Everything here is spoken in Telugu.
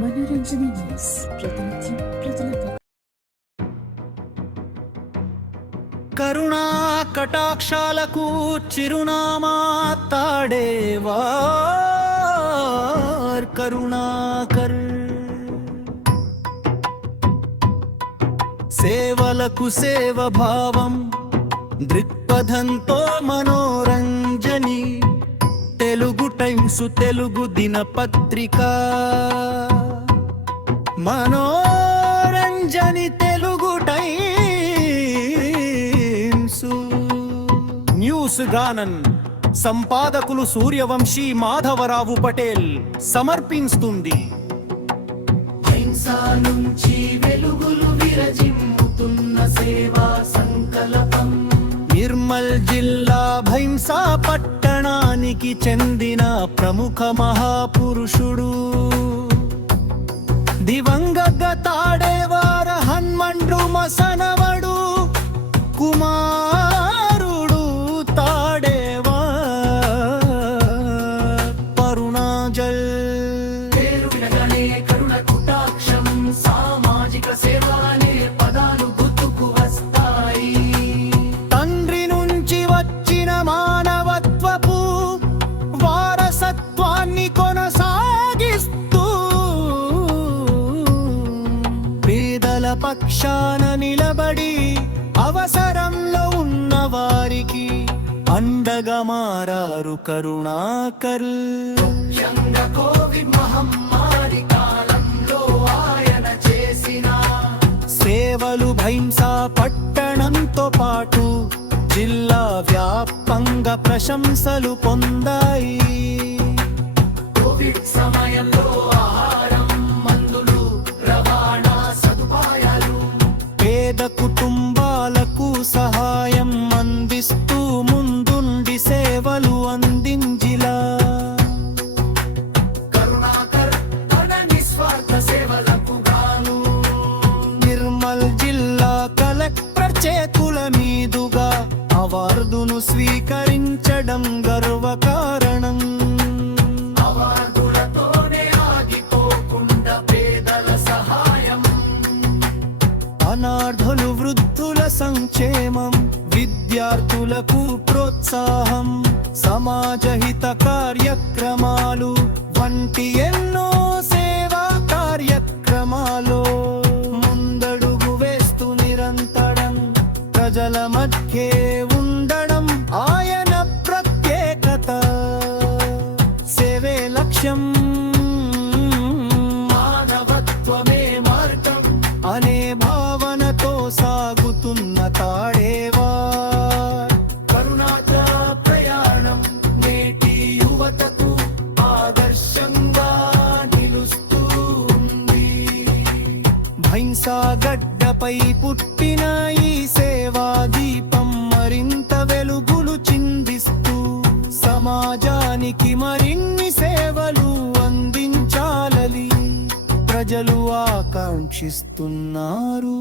మనోరంజని న్యూస్ ప్రతినిత్యం ప్రజలతో. కరుణా కటాక్షాలకు చిరునామా తాడేవార్ కరుణాకర్. సేవలకు సేవ భావం దృక్పథంతో మనోరంజని. తెలుగు టైమ్స్ తెలుగు దినపత్రిక మనోరంజని తెలుగు టైమ్స్. న్యూస్ గానన్ సంపాదకులు సూర్యవంశీ మాధవరావు పటేల్ సమర్పిస్తుంది. హింసా నుంచి వెలుగులు విరజిమ్ముతున్న సేవా సంకల్పం. నిర్మల్ జిల్లా భైంసా పట్టణానికి చెందిన ప్రముఖ మహాపురుషుడు దివంగత తాడేవార హన్మండ్రు మసనవడు కుమారుడు తాడేవార్ పరుణాజల్. పేరు వినగానే కరుణ కుటాక్షం సామాజిక సేవ అనే పదాలు గుర్తుకు వస్తాయి. తండ్రి నుంచి వచ్చిన మానవత్వపు వారసత్వాన్ని కొనసాగిస్తూ పేదల పక్షాన నిలబడి అవసరంలో ఉన్న వారికి అండగా మారారు కరుణాకర్. ముఖ్యంగా కోవిడ్ మహమ్మారి కాలంలో ఆయన చేసిన సేవలు భైంసా పట్టణంతో పాటు జిల్లా వ్యాప్తంగా ప్రశంసలు పొందాయి. కోవిడ్ సమయంలో ఆహారం, మందులు, రవాణా సదుపాయాలు, పేద కుటుంబాలకు సహాయం అందిస్తూ ముందుండి సేవలు అందింజిలా కరుణాకర్ తన నిస్వార్థ సేవలకు గాను నిర్మల్ జిల్లా కలెక్టర్ చేతుల మీదుగా అవార్డును స్వీకరించడం గర్వకారణం. అవార్డులతోనే ఆగిపోకుండా పేదల సహాయం, అనాథులు వృద్ధుల సంక్షేమం, విద్యార్థులకు ప్రోత్సాహం, సమాజహిత కార్యక్రమాలు వంటి ఎన్నో సేవా కార్యక్రమాలు ముందడుగు వేస్తూ నిరంతరం ప్రజల మధ్యే ఉండడం ఆయన ప్రత్యేకత. సేవే లక్ష్యం, మానవత్వమే మార్గం అనే భావనతో సాగుతున్న తాడేవార్ కరుణాచ ప్రయాణం నేటి యువతకు ఆదర్శంగా నిలుస్తూ ఉంది. భైంసా గడ్డపై పుట్టిన ఈ సేవా దీపం మరింత వెలుగులు చిందిస్తూ సమాజానికి మరిన్ని సేవలు అందించాలని ప్రజలు ఆకాంక్షిస్తున్నారు.